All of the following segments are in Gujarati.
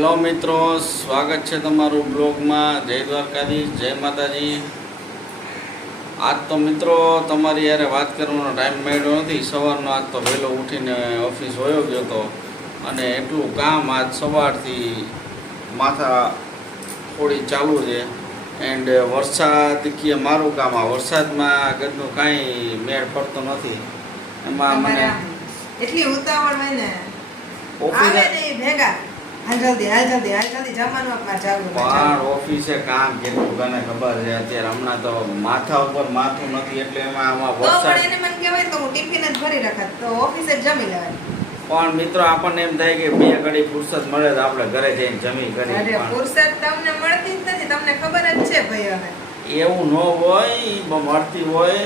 હેલો મિત્રો, સ્વાગત છે તમારું બ્લોગમાં. જય દ્વારકાધીશ, જય માતાજી. આજ તો મિત્રો તમારી યારે વાત કરવાનો ટાઈમ મળ્યો નથી. સવારનો આજ તો વહેલો ઉઠીને ઓફિસ વયો ગયો હતો અને એટલું કામ આજ સવારથી માથા થોડી ચાલુ છે. એન્ડ વરસાદ કે મારું કામ આ વરસાદમાં ગદનું કાંઈ મેળ પડતો નથી. એમાં મને એટલી ઉતાવળ હોય ને ઓફિસ ભેગા જલ્દી જમવાનું આપવા જાવ પણ ઓફિસે કામ કેટલું તને ખબર છે. અત્યારે હમણાં તો માથા ઉપર માથું નથી એટલે એમાં આમાં તો વરસાદ પણ એને મને કહેવાય તો હું ટિફિન જ ભરી રાખત તો ઓફિસે જ જમી લેવાય. પણ મિત્રો આપણને એમ થાય કે બે ઘડી ફુરસત મળે તો આપણે ઘરે જઈને જમી કરી. અરે ફુરસત તમને મળતી જ નથી, તમને ખબર જ છે ભાઈ. હવે એવું ન હોય, મળતી હોય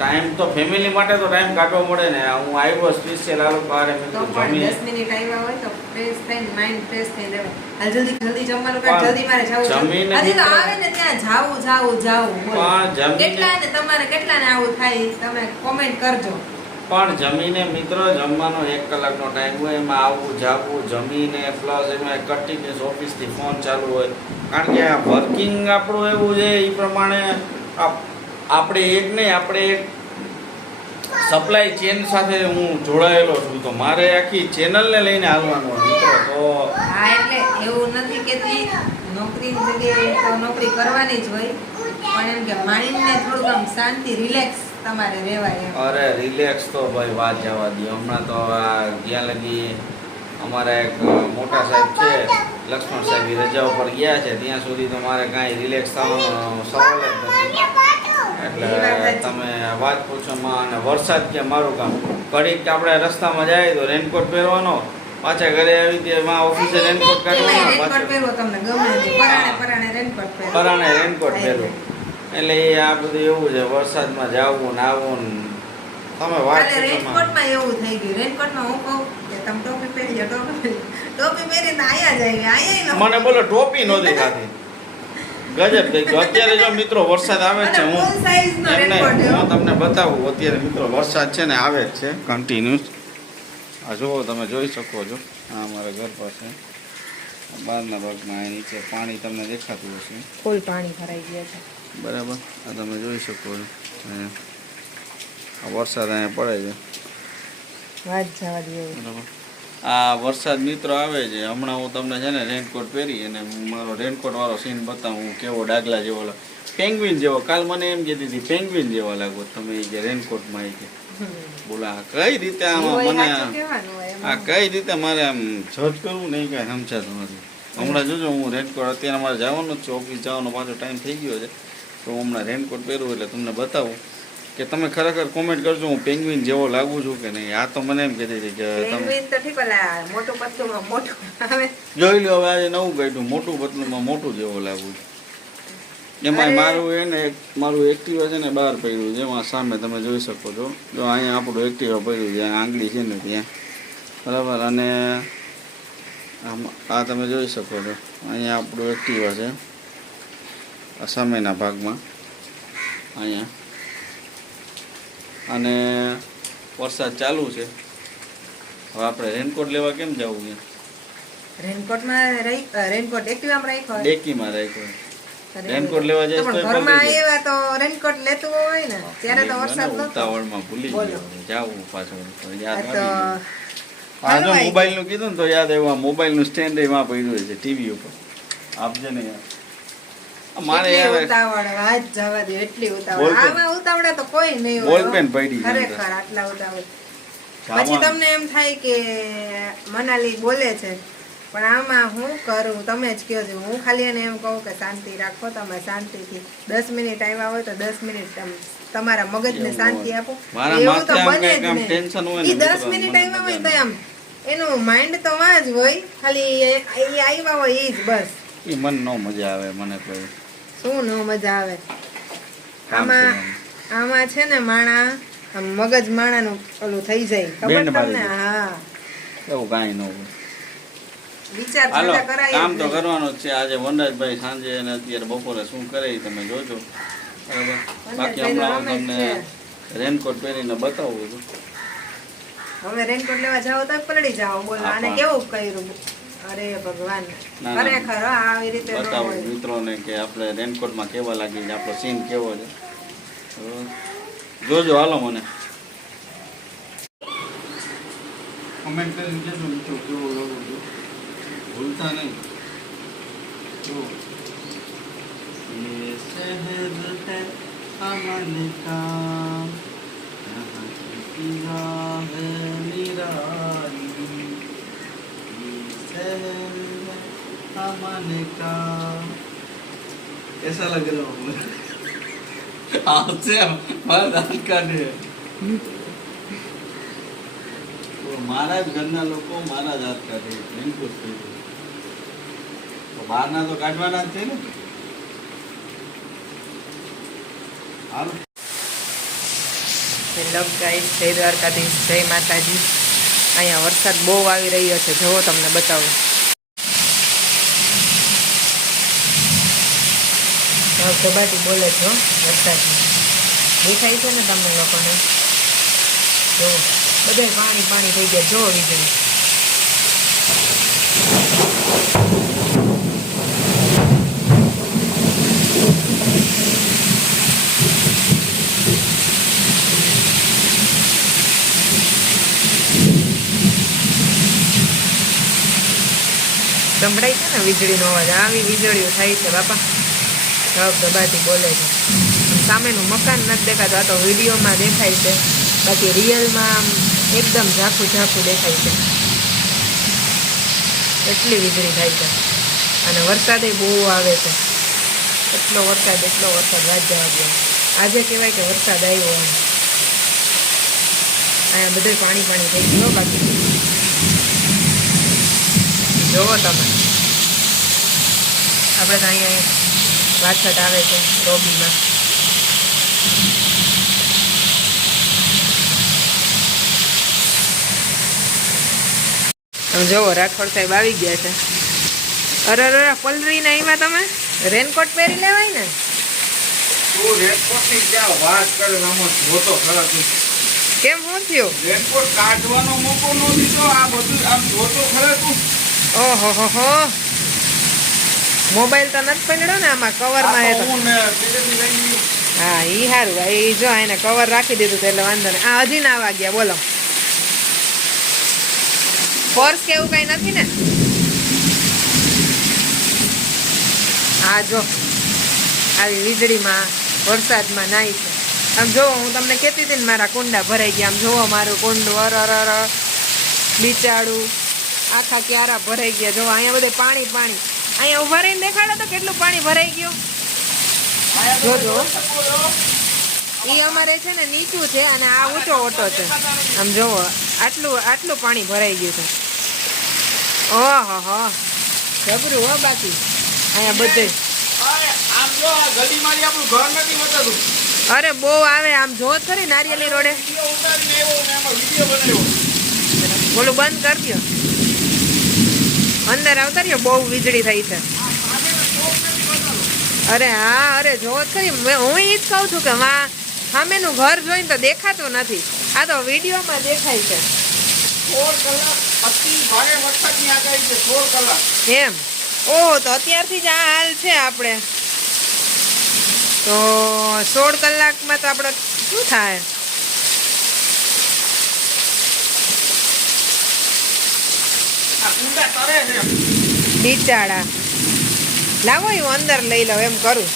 ટાઈમ તો ફેમિલી માટે તો ટાઈમ કાઢવો પડે ને. હું આવ્યો સ્પેશિયલ આલો પારે તો મિત્રો પણ જમી 10 મિનિટ આવ્યા હોય તો ફ્રેશ થઈને માઇન્ડ ફ્રેશ થઈ જાય. હાલ જલ્દી જમવાનું કાઢ, જલ્દી મારે જાવું જમીને હજી તો મિત્રો- આવે ને ત્યાં જાવું બોલો. પણ જમીને- કેટલાને તમારે કેટલાને આવું થાય તમે કોમેન્ટ કરજો. પણ જમીને મિત્રો જમવાનો 1 કલાકનો ટાઈમ હોય, એમાં આવવું જાવું જમીને પ્લસ એમાં કન્ટિન્યુઅસ ઓફિસથી ફોન ચાલુ હોય. કારણ કે આ વર્કિંગ આપણું એવું છે એ પ્રમાણે આપણે એક નહીં, આપણે એક સપ્લાય ચેન સાથે હું જોડાયેલો છું. તો મારે આખી ચેનલને લઈને હાલવાનું હોય મિત્રો. તો હા, એટલે એવું નથી કેતી નોકરીની જગ્યાએ તો નોકરી કરવાની જ હોય, પણ એમ કે માઇન્ડને થોડુંક આમ શાંતિ રિલેક્સ તમારે રહેવાય એમ. અરે રિલેક્સ તો ભાઈ વાત જવા દે. હમણાં તો આ જ્યાં લગી અમારા એક મોટા સાહેબ છે લક્ષ્મણ સાહેબ, એ રજા ઉપર ગયા છે ત્યાં સુધી તો મારે કાંઈ રિલેક્સ થવાનો સવાલ જ નથી. એટલે તમે વાત પૂછો માં. અને વરસાદ કે મારું કામ ઘડીક આપણે રસ્તામાં જાય તો રેનકોટ પહેરવાનો, પાછા ઘરે આવી ત્યાં ઓફિસે રેનકોટ કાઢવાનો, રેનકોટ પહેરવો તમને ગમે નહીં, પરાણે રેનકોટ પહેરવો. પરાણે રેનકોટ પહેરવું. એટલે એ આ બધું એવું છે. વરસાદમાં જાવું ને આવવું ને તમે વાત કાલે રેનકોટમાં એવું થઈ ગયું. રેનકોટમાં હું કહું કે તમે ટોપી પહેરી જાઓ, ટોપી પહેરીને આયા જ આવી. મને બોલો ટોપી નહોતી ખાતી. ગજબ થઈ ગયું. અત્યારે જો મિત્રો વરસાદ આવે જ છે. હું તમને બતાવું. અત્યારે મિત્રો વરસાદ છે ને આવે જ છે કન્ટિન્યુઅસ. આ જુઓ, તમે જોઈ શકો છો. આ અમારા ઘર પાસે બહારના ભાગમાં અહીં નીચે પાણી તમને દેખાતું હશે. ફૂલ પાણી ભરાઈ ગયા છે. બરાબર, આ તમે જોઈ શકો છો. આ વરસાદ અહીંયા પડે છે. વાત જવા દે. બરાબર, આ વરસાદ મિત્રો આવે છે. હમણાં હું તમને છે ને રેનકોટ પહેરી અને મારો રેનકોટ વાળો સીન બતાવું. હું કેવો ડાગલા જેવો લાગુ, પેંગ્વિન જેવો. કાલ મને એમ કહેતી હતી પેંગ્વિન જેવા લાગો તમે કે રેનકોટમાં. એ કે બોલા કઈ રીતે આમાં મને આ કઈ રીતે મારે આમ જજ કરવું નહીં, કાંઈ સમજાતું નથી. હમણાં જોજો હું રેનકોટ અત્યારે મારે જવાનું જ છે, ઓફિસ જવાનો પાછો ટાઈમ થઈ ગયો છે. તો હું હમણાં રેનકોટ પહેરું એટલે તમને બતાવું કે તમે ખરેખર કોમેન્ટ કરજો હું પેંગ્વિન જેવો લાગુ છું કે નહીં. આ તો મને એમ કહેતી હતી કે તમે મોટું પતલુંમાં મોટું આવે. જોઈ લો. હવે આજે નવું કાઢ્યું, મોટું પતલુંમાં મોટું જેવો લાગુ છું. એમાં મારું એને મારું એક્ટિવા છે ને બહાર પડ્યું છે. એમાં સામે તમે જોઈ શકો છો. જો અહીંયા આપણું એક્ટિવા પડ્યું છે, આંગળી છે ને ત્યાં, બરાબર. અને આ તમે જોઈ શકો છો. અહીંયા આપણું એક્ટિવા છે આ સામેના ભાગમાં અહીંયા. અને વરસાદ ચાલુ છે. હવે આપણે રેનકોટ લેવા કેમ જવું છે? રેનકોટ એક્ટિવામાં રાખ્યો, ડેકીમાં રાખ્યો. રેનકોટ લેવા જાય તો ઘરમાં આવ્યા તો રેનકોટ લેતું હોય ને ત્યારે તો વરસાદ નતો. ઉતાવળમાં ભૂલી ગયો. જાવું પાછળ યાદ આ જો મોબાઈલ નું કીધું ને તો યાદ આવ્યું. મોબાઈલ નું સ્ટેન્ડ એમાં પડ્યું છે ટીવી ઉપર. આપજે ને યાર. મારે ઉતાવળ વાત જવા દે. એટલી ઉતાવળ આમાં ઉતાવળા તો કોઈ નહીં હોય. બોલપેન પડી ખરેખર આટલા ઉતાવળ. પછી તમને એમ થાય કે મનાલી બોલે છે પણ આમાં હું કરું તમે જ કહો છો. હું ખાલી એને એમ કહું કે શાંતિ રાખો, તમે શાંતિથી 10 મિનિટ આવ્યા હોય તો 10 મિનિટ તમારા મગજને શાંતિ આપો. એવું તો બને જ નહીં. 10 મિનિટ આવ્યા હોય તો એમ એનું માઇન્ડ તો વાં જ હોય, ખાલી એ આવ્યા હોય એ જ બસ. એ મન નો મજા આવે. મને કોઈ શું નો મજા આવે આમાં છે ને માણા મગજ માણાનું ઓલું થઈ જાય, ખબર તમને? હા, એવું કાંઈ ન હોય. વિચાર કરાય. કામ તો કરવાનું જ છે. આજે વનરાજભાઈ સાંજે અને અત્યારે બપોરે શું કરે એ તમે જોજો, બરાબર. બાકી હમણાં હું તમને રેનકોટ પહેરીને બતાવું છું. હવે રેનકોટ લેવા જાઓ તો પલળી જાઓ. બોલો આને કેવું કર્યું? અરે ભગવાન ના, ના. ખરેખર હો, આવી રીતે ન બતાવો હોય. મિત્રોને કે આપણે રેનકોટમાં કેવા લાગી છે, આપણો સીન કેવો છે. તો જોજો, હાલો મને કમેન્ટ કરીને કહેજો મિત્રો કેવો લાગો છો, ભૂલતા નહીં. જો ये शहर है अमन का, यहाँ की राह निराली, ये शहर है अमन का. कैसा लग रहा हूँ? आपसे हमारा दांत काटे. મારા જ ઘરના લોકો મારા જ હાથ કાઢે, રેનકોટ પહેર્યું. તો બહારના તો કાઢવાના જ છે ને. હાલો હેલો ગાઈસ, જય દ્વારકાધીશ, જય માતાજી. અહીંયા વરસાદ બહુ આવી રહ્યો છે, જુઓ તમને બતાવું. કબાટી બોલે છે હો, વરસાદમાં દેખાય છે ને તમને લોકોને? જુઓ બધે પાણી પાણી થઈ ગયા. જુઓ વીજળી. સંભળાય છે ને વીજળીનો અવાજ? આવી વીજળીઓ થાય છે બાપા. દબાટી બોલે છે. સામેનું મકાન નથી દેખાતું, આ તો વિડીયોમાં દેખાય છે, બાકી રિયલમાં આમ એકદમ ઝાખું ઝાખું દેખાય છે. એટલી વીજળી થાય છે અને વરસાદે બહુ આવે છે. એટલો વરસાદ રાત જવા ગયો. આજે કહેવાય કે વરસાદ આવ્યો એમ. અહીંયા બધું પાણી પાણી થઈ ગયું. બાકી જોવો તમે, આપણે તો અહીંયા વાછટ આવે છે રોબીમાં. તમે જોવો રાઠોડ સાહેબ આવી ગયા છે. અરે અરે પલરી ને એમાં તમે રેનકોટ પહેરી લેવાય ને. તું રેનકોટની ક્યાં વાત કરે, આમાં જોતો ખરા તું. કેમ શું થયું? રેનકોટ કાઢવાનો મોકો ન દીધો, આ બધું આમ જોતો ખરા તું. ઓહો હો હો, મોબાઈલ તો નથી પડ્યો ને આમાં કવરમાં? આ એ તો તો હું ને પેલેથી લઈ ગયો. હા ઈ સારું. એ જો એને કવર રાખી દીધું તો એટલે વાંધો નહીં. આ હજી ના આવવા ગયા, બોલો. ફોર્સ કે એવું કઈ નથી ને? હા જો આવી વીજળીમાં વરસાદમાં નાઈ છે. આમ જોવો, હું તમને કહેતી હતી ને મારા કુંડા ભરાઈ ગયા. આમ જોવો મારું કુંડું, અર બિચાડું આખા ક્યારા ભરાઈ ગયા. જો અહીંયા બધે પાણી પાણી. અહીંયા ઉભા રહીને દેખાડો તો કેટલું પાણી ભરાઈ ગયું. જોજો, એ અમારે છે ને નીચું છે અને આ ઊંચો ઓટો છે. આમ જોવો આટલું પાણી ભરાઈ ગયું છે. ઓહો હો, જબરું હો. બાકી અહીંયા બધે આમ જો આ ગલી મારી આપણું ઘર નથી બતાતું. અરે બહુ આવે. આમ જો ખરી નારિયેલી રોડે. વિડિયો ઉતારીને આવ્યો ને એમાં વિડિયો બનાવ્યો. બોલું બંધ કરી દો, અંદર આવતા રહ્યો. બહુ વીજળી થઈ છે. અરે હા, અરે જો ખરી. હું ઈ જ કહું છું કે સામેનું ઘર જોઈને તો દેખાતું નથી, આ તો વિડીયોમાં દેખાય છે. 16 કલાક અતિ ભારે વરસાદની આગાહી છે. 16 કલાક. એમ? ઓહો, તો અત્યારથી જ આ હાલ છે આપણે તો 16 કલાકમાં તો આપણે શું થાય? આ કુંડા તરે છે. બિચાડા લાવો એવું અંદર લઈ લો એમ કરું,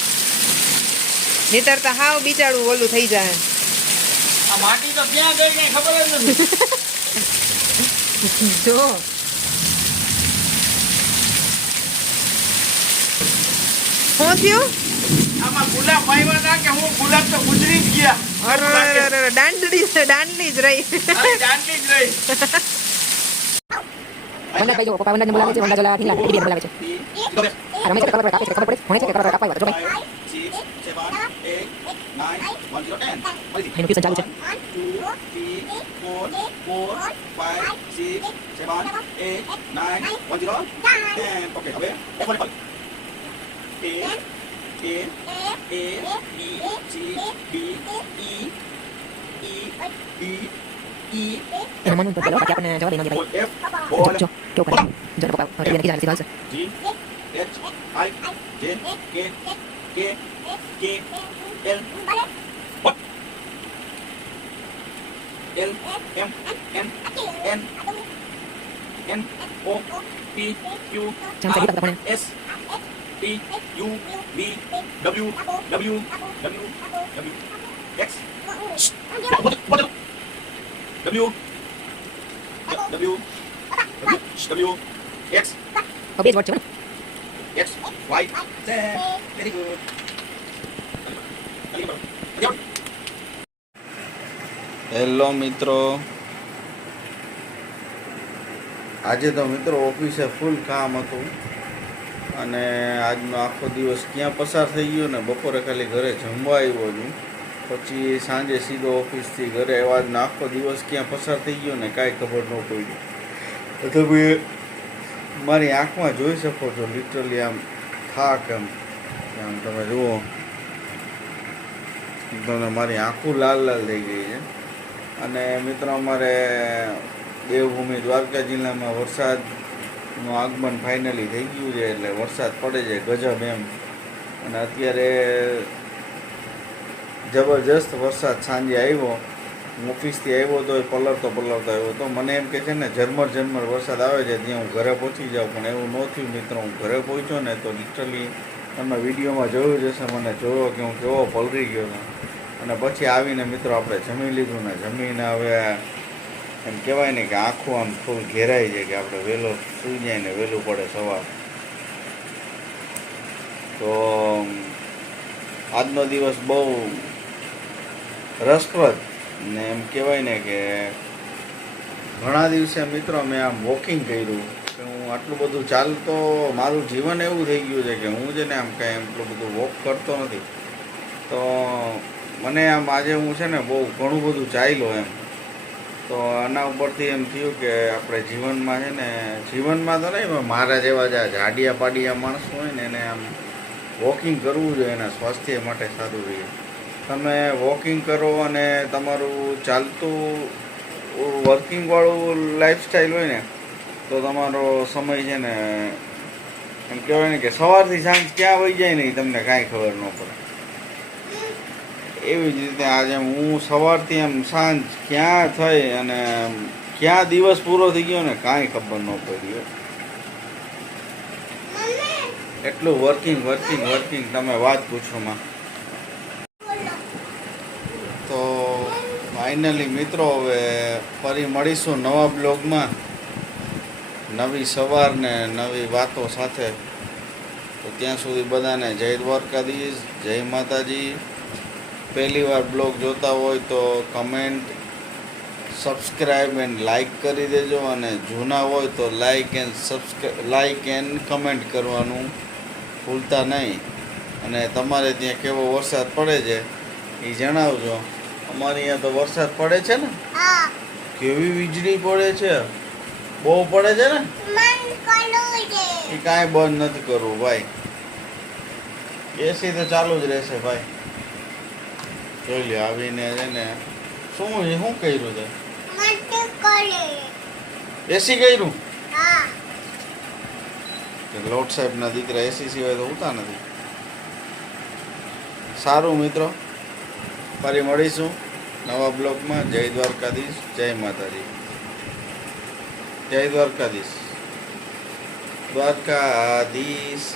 નહીતર તો હાવ બિચાડું ઓલું થઈ જાય. આ માટી તો ક્યાં ગઈ કઈ ખબર જ નથી. જો શું થયું? આમાં ગુલાબ વાવ્યા હતા કે હું ગુલાબ તો ગુજરી જ ગયા. અરે દાંડલી જ રહી. અરે જાનતી જ રહી. વંદા ભાઈ જો પપ્પા વંદાને બોલાવે છે, વંદા જોલા ઢીલા એડી બોલાવે છે. આ રમેશ કે કલર પર કાપે છે, ખબર પડે ભણે છે કે કલર પર કાપાય જો ભાઈ 6, 7, 8, 9, 1, 0, 10. એનું ટ્યુશન ચાલુ છે. 1, 2, 3, 4, 5, 6, 7, 8, 9, 1, 0, 10. Okay, હવે F1 A, E, C, B, E, D, એનું મન તો પેલો બાકી આપણને જવા દે ન દે ભાઈ. F બોલ જો કેવું કરે જો પપ્પા હવે કીધા સીધા આવશે. G H I J K L what L M N O P Q ચામ કરી દો કોને. S T U V W W X W X હવે જ વર્ડ છે ને. X Y Z very good hello મિત્રો આજે તો મિત્રો ઓફિસે ફૂલ કામ હતું અને આજનો આખો દિવસ ક્યાં પસાર થઈ ગયો ને બપોરે ખાલી ઘરે જમવા આવ્યો છું પછી સાંજે સીધો ઓફિસથી ઘરે આજનો આખો દિવસ ક્યાં પસાર થઈ ગયો ને કાંઈ ખબર ન પડી તમે મારી આંખમાં જોઈ શકો છો લિટરલી આમ થાક આમ તમે જુઓ તમને મારી આંખું લાલ લાલ થઈ ગઈ છે અને મિત્રો અમારે દેવભૂમિ દ્વારકા જિલ્લામાં વરસાદનું આગમન ફાઇનલી થઈ ગયું છે એટલે વરસાદ પડે છે ગજબ એમ અને અત્યારે જબરજસ્ત વરસાદ સાંજે આવ્યો હું ઓફિસથી આવ્યો તો પલળતો આવ્યો તો મને એમ કે છે ને ઝરમર વરસાદ આવે છે ત્યાં હું ઘરે પહોંચી જાઉં પણ એવું ન થયું મિત્રો હું ઘરે પહોંચ્યો ને તો લિટરલી તમે વિડીયોમાં જોયું જ હશે મને જોયો કે હું કેવો પલળી ગયો હતો અને પછી આવીને મિત્રો આપણે જમી લીધું ને જમીને હવે એમ કહેવાય ને કે આખું આમ ફૂલ ઘેરાઈ જાય કે આપણે વહેલો સૂઈ જાય ને વહેલું પડે સવાર તો આજનો દિવસ બહુ રસપ્રદ ને એમ કહેવાય ને કે ઘણા દિવસે મિત્રો મેં આમ વોકિંગ કર્યું કે હું આટલું બધું ચાલતો મારું જીવન એવું થઈ ગયું છે કે હું છે ને આમ કાંઈ એટલું બધું વોક કરતો નથી તો મને આમ આજે હું છે ને બહુ ઘણું બધું ચાલ્યો એમ તો આના ઉપરથી એમ થયું કે આપણે જીવનમાં છે ને જીવનમાં તો નહીં પણ મારા જેવા જે જાડિયા પાડિયા માણસો હોય ને એને આમ વોકિંગ કરવું જોઈએ એના સ્વાસ્થ્ય માટે સારું રહે તમે વોકિંગ કરો અને તમારું ચાલતું વર્કિંગવાળું લાઈફસ્ટાઈલ હોય ને તો તમારો સમય છે ને એમ કહેવાય ને કે સવારથી સાંજ ક્યાં વહી જાય ને એ તમને કાંઈ ખબર ન પડે એવી જ રીતે આજે હું સવારથી એમ સાંજ ક્યાં થઈ અને ક્યાં દિવસ પૂરો થઈ ગયો ને કાંઈ ખબર ન પડી એટલું વર્કિંગ તમે વાત પૂછોમાં તો ફાઇનલી મિત્રો હવે ફરી મળીશું નવા બ્લોગમાં નવી સવાર ને નવી વાતો સાથે તો ત્યાં સુધી બધાને જય દ્વારકાધીશ જય માતાજી પહેલી વાર બ્લોગ જોતા હોય તો કમેન્ટ સબસ્ક્રાઈબ એન્ડ લાઈક કરી દેજો અને જૂના હોય તો લાઈક એન્ડ કમેન્ટ કરવાનું ભૂલતા નહીં અને તમારે ત્યાં કેવો વરસાદ પડે છે એ જણાવજો અમારે અહીંયા તો વરસાદ પડે છે ને કેવી વીજળી પડે છે બહુ પડે છે ને એ કાંઈ બંધ નથી કરવું ભાઈ એસી તો ચાલુ જ રહેશે ભાઈ જોઈ લે આવીને છે ને શું કર્યું છે એસી કર્યું લોટ સાહેબના દીકરા એસી સિવાય તો ઉતા નથી સારું મિત્રો ફરી મળીશું નવા બ્લોગમાં જય દ્વારકાધીશ જય માતાજી જય દ્વારકાધીશ દ્વારકાધીશ